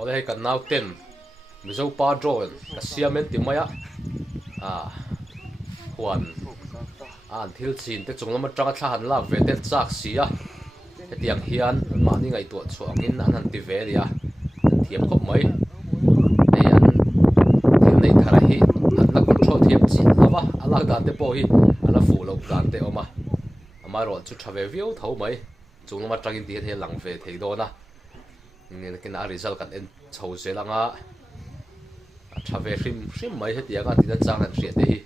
ole he kan nau ten Mizo pa drone ka siamen ti maya huan an thil chin te chung lama tanga thla han lak ve ten chak sia hetiang hian ma ni ngai tu chuangin an han ti ve ria thiam khop mai ei an thil nei thara hi an la control thiam chi lawa ala dan te po hi ala fu lo dan te oma ama ron chu thave view tho mai chung lama tangin ti he lang ve thei do na nên cái na result kan en chho se langa thave hrim mai hetia ka ti da chang an hriat hi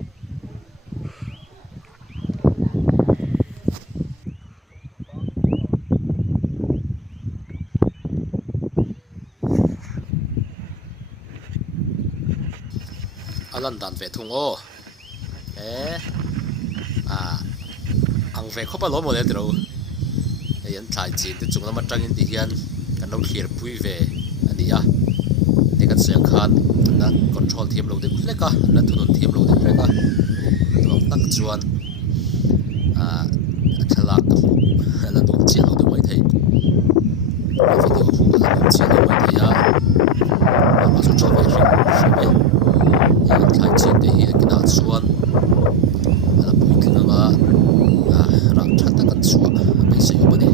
alan dan ve thung o ang ve khopa lo mo le tro yan thai chin te chung lama tangin ti hian kan lo thlir pui ve ania te kan siang khan na control thiam lo de fleka na thunun thiam lo de fleka to tak chuan thalak la du chi lo de mai thei video hu la du chi lo mai thei ma chu chaw ve shime yan thai chin te hi kina chuan ala pui tlanga rak thatta kan chuan mai se yo bani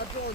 Aduh,